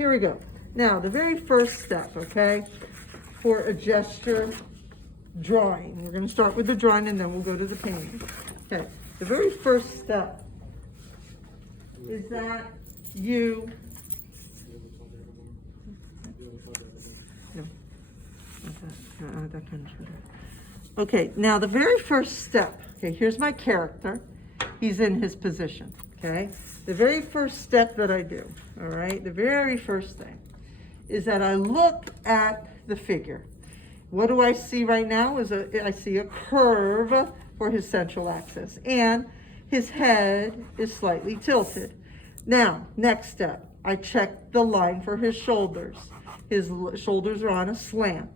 here we go. Now, the very first step, okay, for a gesture drawing. We're going to start with the drawing and then we'll go to the painting. Okay, the very first step is that you, okay, now the very first step, okay, here's my character. He's in his position, okay? The very first step that I do, all right, the very first thing is that I look at the figure. What do I see right now I see a curve for his central axis and his head is slightly tilted. Now, next step, I check the line for his shoulders. His shoulders are on a slant.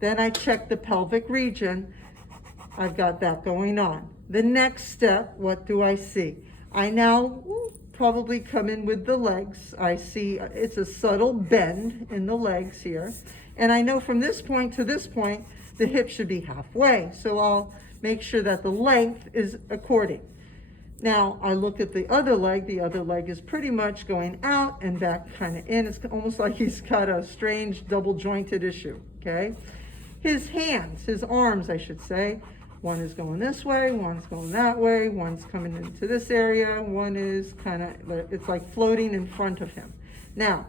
Then I check the pelvic region. I've got that going on. The next step, what do I see? I now probably come in with the legs. I see it's a subtle bend in the legs here. And I know from this point to this point, the hip should be halfway. So I'll make sure that the length is according. Now I look at the other leg. The other leg is pretty much going out and back kind of in. It's almost like he's got a strange double jointed issue, okay? His hands, his arms, I should say, one is going this way, one's going that way, one's coming into this area, one is kind of, it's like floating in front of him. Now,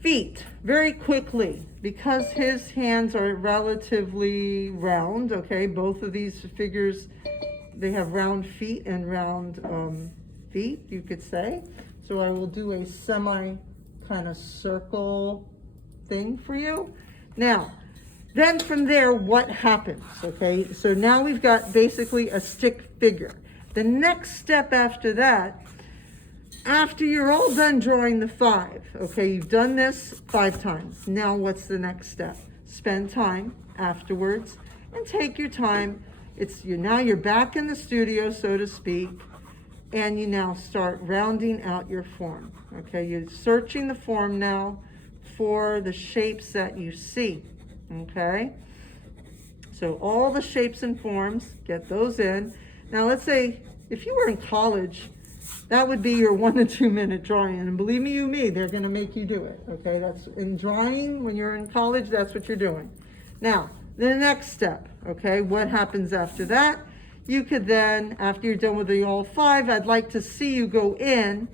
feet, very quickly, because his hands are relatively round, okay, both of these figures, they have round feet and round feet, you could say. So I will do a semi kind of circle thing for you. Now, then from there, what happens, okay? So now we've got basically a stick figure. The next step after that, after you're all done drawing the 5, okay, you've done this 5 times. Now what's the next step? Spend time afterwards and take your time. Now you're back in the studio, so to speak, and you now start rounding out your form, okay? You're searching the form now for the shapes that you see. Okay, so all the shapes and forms, get those in. Now let's say if you were in college, that would be your 1 to 2 minute drawing, and believe me, they're going to make you do it. Okay, that's in drawing. When you're in college, that's what you're doing. Now the next step, okay, what happens after that? You could then, after you're done with the all 5, I'd like to see you go in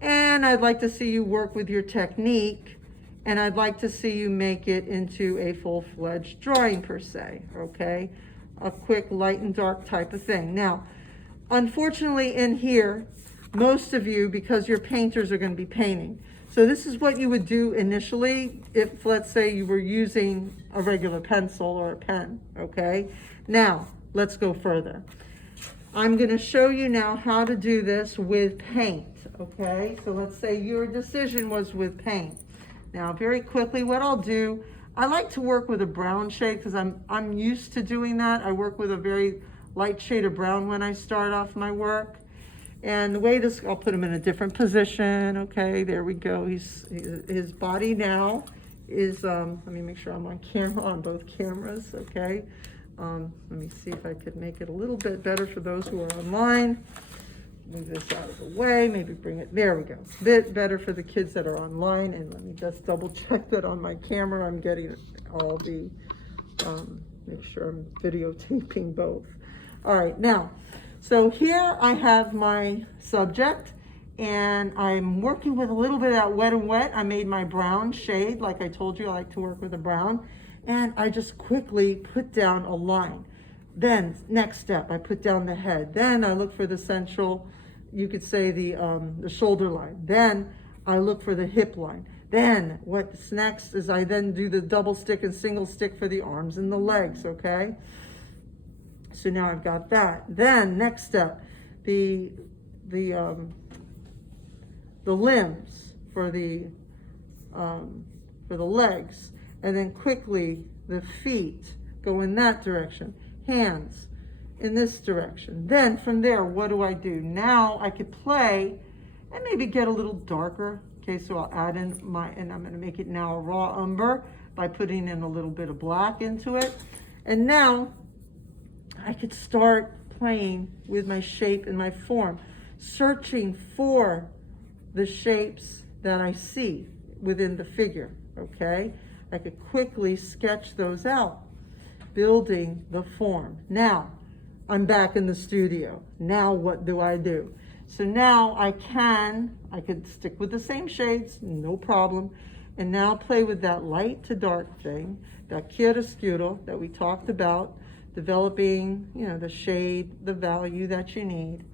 and I'd like to see you work with your technique. And I'd like to see you make it into a full-fledged drawing per se, okay? A quick light and dark type of thing. Now, unfortunately in here, most of you, because you're painters, are going to be painting. So this is what you would do initially if, let's say, you were using a regular pencil or a pen, okay? Now, let's go further. I'm going to show you now how to do this with paint, okay? So let's say your decision was with paint. Now, very quickly, what I'll do, I like to work with a brown shade because I'm used to doing that. I work with a very light shade of brown when I start off my work. And the way this, I'll put him in a different position. Okay, there we go. His body now is, let me make sure I'm on camera, on both cameras, okay? Let me see if I could make it a little bit better for those who are online. Move this out of the way, maybe bring it, there we go. A bit better for the kids that are online, and let me just double check that on my camera. I'm getting all the, make sure I'm videotaping both. All right, now, so here I have my subject, and I'm working with a little bit of that wet and wet. I made my brown shade, like I told you, I like to work with a brown, and I just quickly put down a line. Then, next step, I put down the head. Then I look for the central, you could say the shoulder line. Then I look for the hip line. Then what's next is I then do the double stick and single stick for the arms and the legs, okay? So now I've got that. Then, next step, the limbs for the legs. And then quickly, the feet go in that direction. Hands in this direction. Then from there, what do I do? Now I could play and maybe get a little darker. Okay, so I'll add in and I'm going to make it now a raw umber by putting in a little bit of black into it. And now I could start playing with my shape and my form, searching for the shapes that I see within the figure, okay? I could quickly sketch those out, building the form. Now, I'm back in the studio. Now what do I do? So now I could stick with the same shades, no problem, and now play with that light to dark thing, that chiaroscuro that we talked about, developing, you know, the shade, the value that you need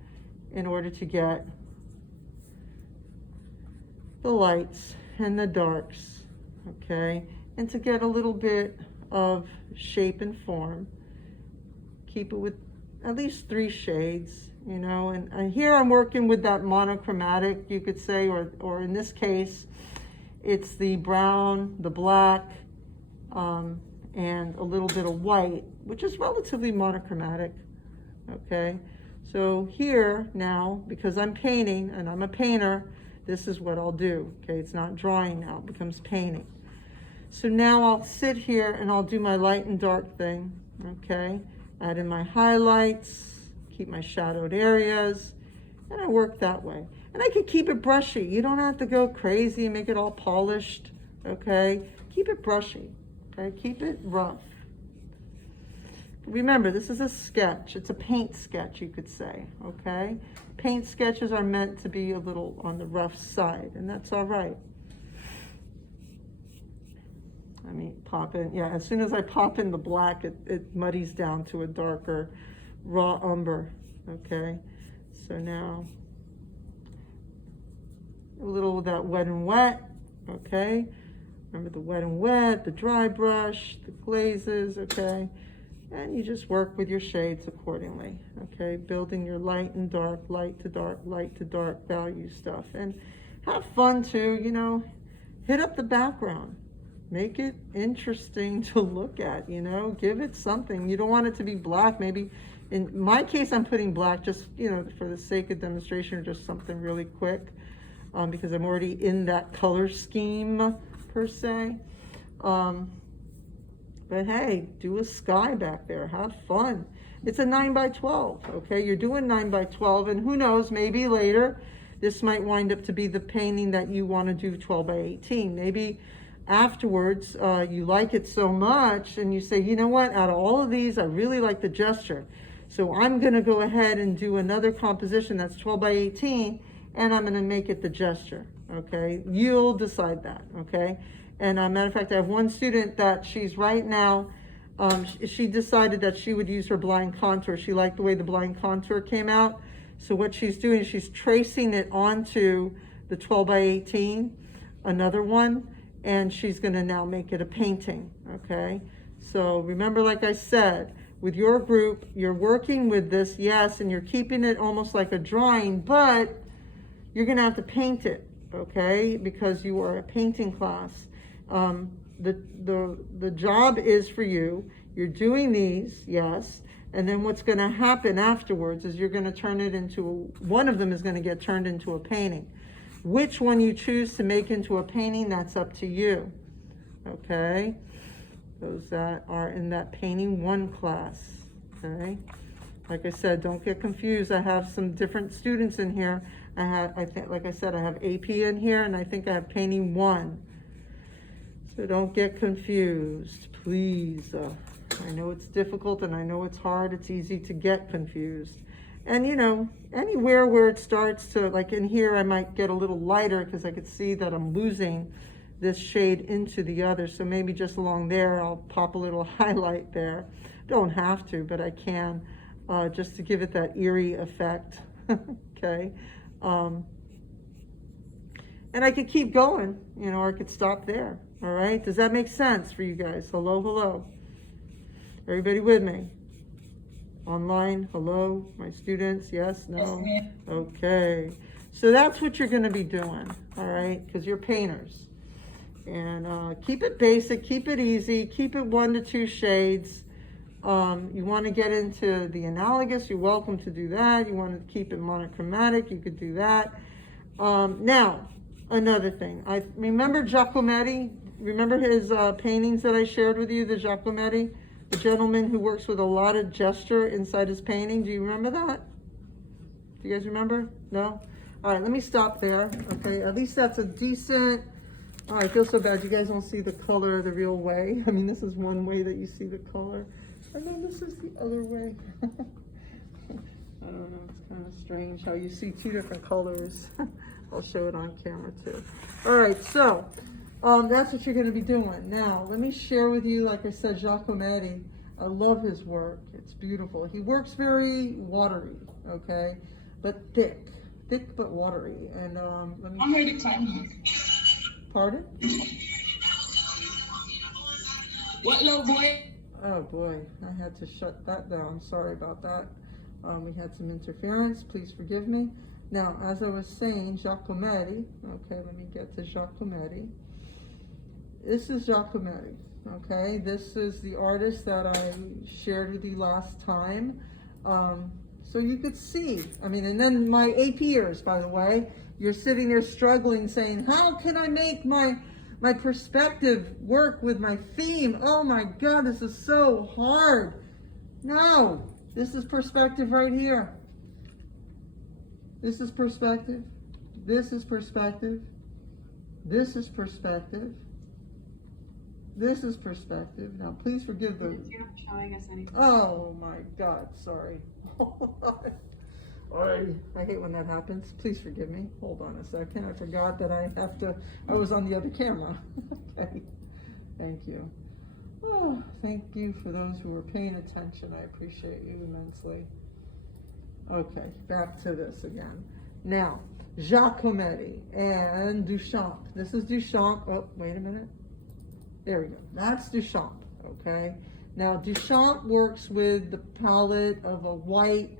in order to get the lights and the darks, okay? And to get a little bit of shape and form. Keep it with at least 3 shades, you know, and here I'm working with that monochromatic, you could say, or in this case, it's the brown, the black, and a little bit of white, which is relatively monochromatic, okay? So here now, because I'm painting and I'm a painter, this is what I'll do, okay? It's not drawing now, it becomes painting. So now I'll sit here and I'll do my light and dark thing, okay? Add in my highlights, keep my shadowed areas, and I work that way. And I can keep it brushy. You don't have to go crazy and make it all polished, okay? Keep it brushy, okay? Keep it rough. Remember, this is a sketch. It's a paint sketch, you could say, okay? Paint sketches are meant to be a little on the rough side, and that's all right. Let me pop in, yeah, as soon as I pop in the black, it muddies down to a darker raw umber, okay? So now, a little of that wet and wet, okay? Remember the wet and wet, the dry brush, the glazes, okay? And you just work with your shades accordingly, okay? Building your light and dark, light to dark value stuff. And have fun too, you know, hit up the background. Make it interesting to look at, you know, give it something. You don't want it to be black. Maybe in my case, I'm putting black just, you know, for the sake of demonstration, or just something really quick, because I'm already in that color scheme per se. But hey, do a sky back there, have fun. It's a 9x12, okay? You're doing 9x12, and who knows, maybe later, this might wind up to be the painting that you want to do 12x18. Maybe afterwards, you like it so much and you say, you know what, out of all of these, I really like the gesture. So I'm gonna go ahead and do another composition that's 12x18, and I'm gonna make it the gesture, okay? You'll decide that, okay? And matter of fact, I have one student that she's right now, she decided that she would use her blind contour. She liked the way the blind contour came out. So what she's doing, she's tracing it onto the 12x18, another one, and she's gonna now make it a painting, okay? So remember, like I said, with your group, you're working with this, yes, and you're keeping it almost like a drawing, but you're gonna have to paint it, okay? Because you are a painting class. The job is for you. You're doing these, yes, and then what's gonna happen afterwards is you're gonna turn it into, one of them is gonna get turned into a painting. Which one you choose to make into a painting, that's up to you, okay? Those that are in that painting 1 class, okay? Like I said, don't get confused. I have some different students in here. I think, like I said, I have AP in here, and I think I have painting 1. So don't get confused, please. I know it's difficult and I know it's hard. It's easy to get confused. And you know, anywhere where it starts to, like in here, I might get a little lighter because I could see that I'm losing this shade into the other. So maybe just along there, I'll pop a little highlight there. Don't have to, but I can, just to give it that eerie effect, okay? And I could keep going, you know, or I could stop there, all right? Does that make sense for you guys? Hello, hello. Everybody with me? Online, hello, my students, yes, no? Okay, so that's what you're gonna be doing, all right? Because you're painters. And keep it basic, keep it easy, keep it 1 to 2 shades. You wanna get into the analogous, you're welcome to do that. You wanna keep it monochromatic, you could do that. Now, another thing, I remember Giacometti, remember his paintings that I shared with you, the Giacometti? The gentleman who works with a lot of gesture inside his painting. Do you remember that? Do you guys remember? No? All right, let me stop there. Okay, at least that's a decent Oh, I feel so bad. You guys don't see the color the real way. I mean, this is one way that you see the color. And then this is the other way. I don't know. It's kind of strange how you see two different colors. I'll show it on camera too. All right, so that's what you're going to be doing. Now, let me share with you, like I said, Giacometti. I love his work. It's beautiful. He works very watery, okay, but thick but watery. And let me. I'm ready to time. Pardon? What little boy? Oh boy, I had to shut that down. Sorry about that. We had some interference. Please forgive me. Now, as I was saying, Giacometti. Okay, let me get to Giacometti. This is Giacometti. Okay, this is the artist that I shared with you last time. So you could see. I mean, and then my APers, by the way, you're sitting there struggling, saying, "How can I make my perspective work with my theme? Oh my God, this is so hard." No, this is perspective right here. This is perspective. This is perspective. This is perspective. This is perspective. Now, please forgive the. You're not showing us anything. Oh my God, sorry. I hate when that happens. Please forgive me. Hold on a second. I forgot that I was on the other camera. Okay. Thank you. Oh, thank you for those who were paying attention. I appreciate you immensely. Okay, back to this again. Now, Giacometti and Duchamp. This is Duchamp. Oh, wait a minute. There we go. That's Duchamp, okay? Now, Duchamp works with the palette of a white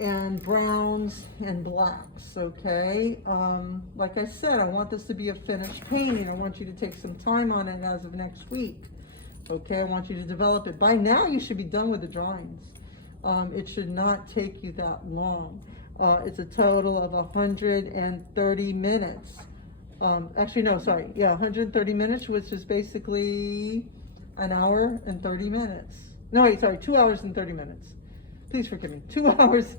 and browns and blacks, okay? Like I said, I want this to be a finished painting. I want you to take some time on it as of next week, okay? I want you to develop it. By now, you should be done with the drawings. It should not take you that long. It's a total of 130 minutes. Actually, no, sorry. Yeah, 130 minutes, which is basically an hour and 30 minutes. No, wait, sorry, 2 hours and 30 minutes. Please forgive me. 2 hours.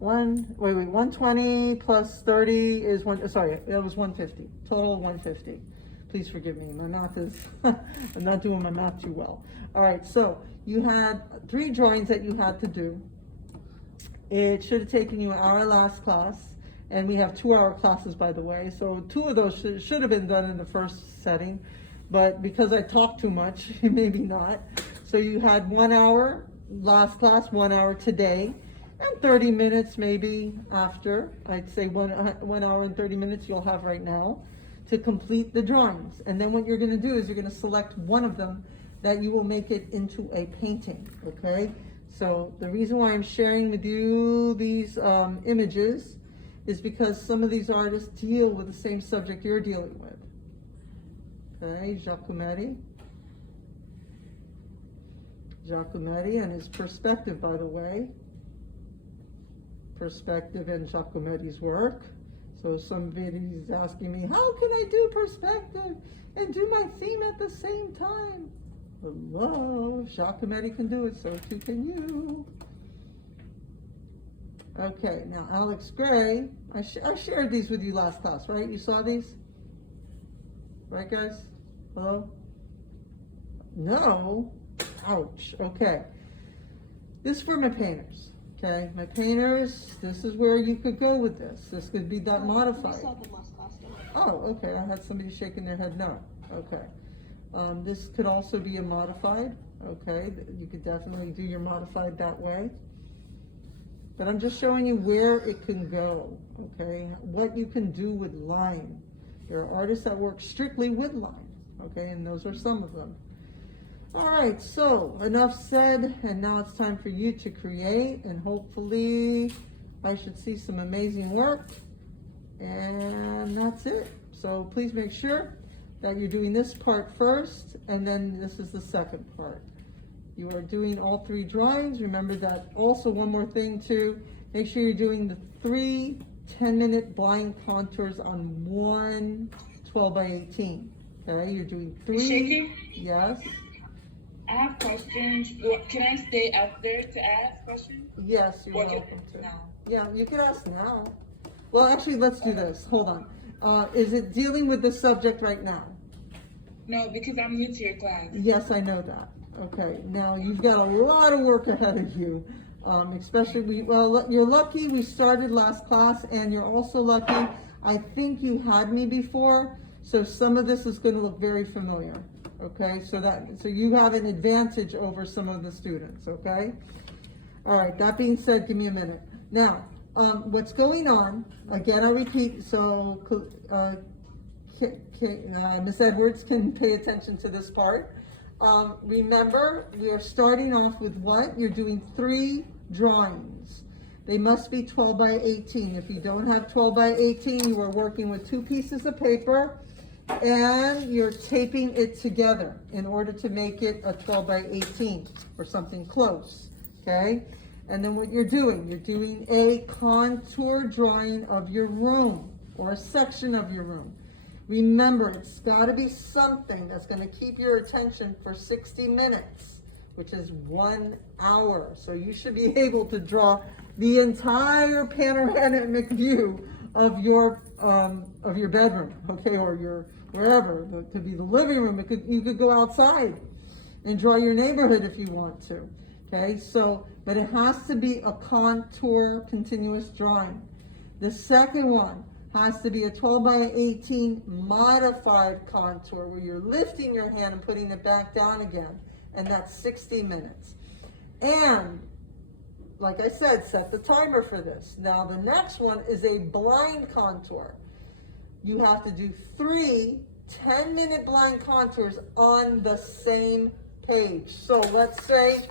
120 plus 30 is sorry, that was 150. Total of 150. Please forgive me. My math is, I'm not doing my math too well. All right, so you had 3 drawings that you had to do. It should have taken you an hour last class. And we have 2-hour classes, by the way. So 2 of those should have been done in the first setting. But because I talked too much, maybe not. So you had 1 hour last class, 1 hour today, and 30 minutes maybe after. I'd say 1 hour and 30 minutes you'll have right now to complete the drawings. And then what you're going to do is you're going to select one of them that you will make it into a painting, okay? So the reason why I'm sharing with you these images is because some of these artists deal with the same subject you're dealing with. Okay, Giacometti. Giacometti and his perspective, by the way. Perspective in Giacometti's work. So somebody's asking me, how can I do perspective and do my theme at the same time? Hello, Giacometti can do it, so too can you. Okay, now Alex Gray, I shared these with you last class, right? You saw these? Right, guys? Hello? No? Ouch. Okay. This is for my painters, okay? My painters, this is where you could go with this. This could be that modified. We saw them last class, Oh, okay. I had somebody shaking their head no. Okay. This could also be a modified, okay? You could definitely do your modified that way. But I'm just showing you where it can go, okay? What you can do with line. There are artists that work strictly with line, okay? And those are some of them. All right, so enough said, and now it's time for you to create, and hopefully I should see some amazing work, and that's it. So please make sure that you're doing this part first, and then this is the second part. You are doing all 3 drawings. Remember that. Also, one more thing too, make sure you're doing the 3 10-minute blind contours on one 12 by 18. Okay, you're doing 3. Shaking? Yes. I have questions. Can I stay after to ask questions? Yes, you're welcome to. Yeah, you can ask now. Well, actually, let's do this. Hold on. Is it dealing with the subject right now? No, because I'm new to your class. Yes, I know that. Okay, now you've got a lot of work ahead of you. Especially, you're lucky we started last class, and you're also lucky, I think you had me before, so some of this is gonna look very familiar. Okay, so you have an advantage over some of the students, okay? All right, that being said, give me a minute. Now, what's going on, again, I repeat, so Miss Edwards can pay attention to this part. Remember, we are starting off with what? You're doing 3 drawings. They must be 12 by 18. If you don't have 12 by 18, you are working with 2 pieces of paper and you're taping it together in order to make it a 12 by 18 or something close, okay? And then what you're doing a contour drawing of your room or a section of your room. Remember, it's got to be something that's going to keep your attention for 60 minutes, which is 1 hour. So you should be able to draw the entire panoramic view of your bedroom, okay, or your wherever. It could be the living room. You could go outside and draw your neighborhood if you want to, okay. So, but it has to be a contour continuous drawing. The second one has to be a 12 by 18 modified contour where you're lifting your hand and putting it back down again, and that's 60 minutes. And like I said, set the timer for this. Now the next one is a blind contour. You have to do 3 10-minute blind contours on the same page. So let's say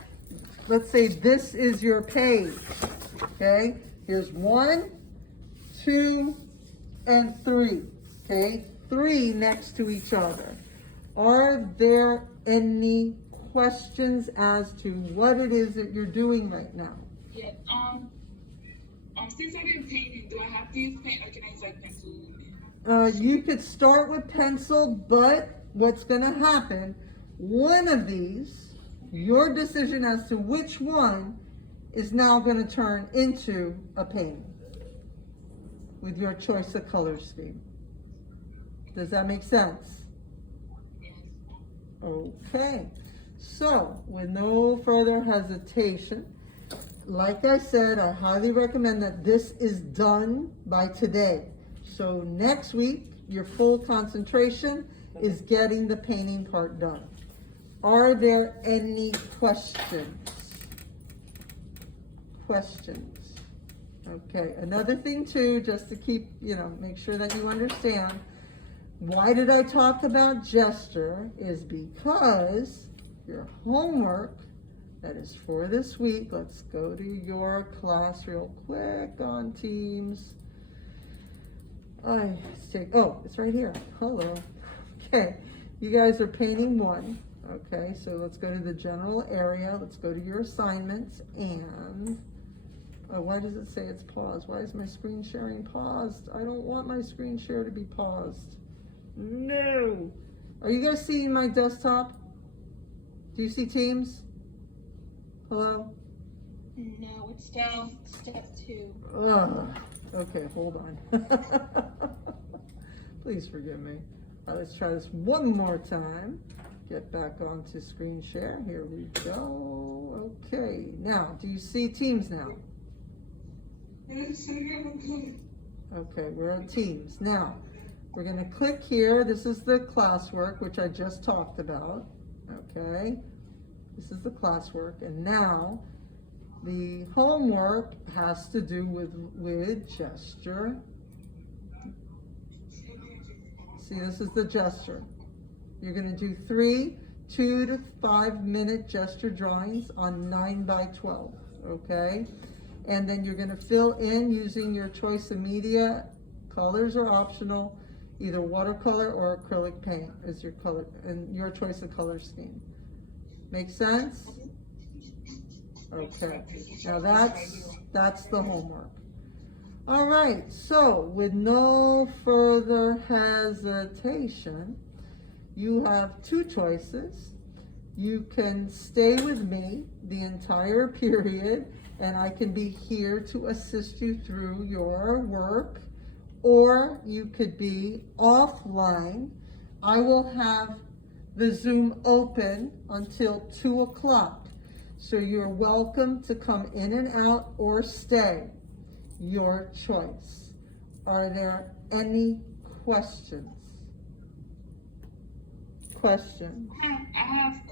this is your page, okay? Here's 1, 2, and 3, okay? 3 next to each other. Are there any questions as to what it is that you're doing right now? Yeah. Since I did painting, do I have to use paint or can I use like pencil? You could start with pencil, but what's gonna happen, one of these, your decision as to which one is now gonna turn into a painting with your choice of color scheme. Does that make sense? Yes. Okay, so with no further hesitation, like I said, I highly recommend that this is done by today. So next week, your full concentration is getting the painting part done. Are there any questions? Okay, another thing too, just to keep, make sure that you understand, why did I talk about gesture is because your homework that is for this week, let's go to your class real quick on Teams. It's right here. Hello. Okay, you guys are painting 1. Okay, so let's go to the general area. Let's go to your assignments and why does it say it's paused? Why is my screen sharing paused? I don't want my screen share to be paused. No. Are you guys seeing my desktop? Do you see Teams? Hello? No, it's still step 2. Okay, hold on. Please forgive me. Let's try this one more time. Get back onto screen share. Here we go. Okay, now, do you see Teams now? Okay, we're on Teams. Now, we're going to click here. This is the classwork, which I just talked about. Okay, this is the classwork. And now, the homework has to do with gesture. See, this is the gesture. You're going to do 3 2 to 5 minute gesture drawings on 9 by 12, okay? And then you're going to fill in using your choice of media. Colors are optional. Either watercolor or acrylic paint is your color and your choice of color scheme. Make sense? Okay. Now that's the homework. All right. So with no further hesitation, you have 2 choices. You can stay with me the entire period and I can be here to assist you through your work, or you could be offline. I will have the Zoom open until 2 o'clock. So you're welcome to come in and out or stay. Your choice. Are there any questions? Questions? I have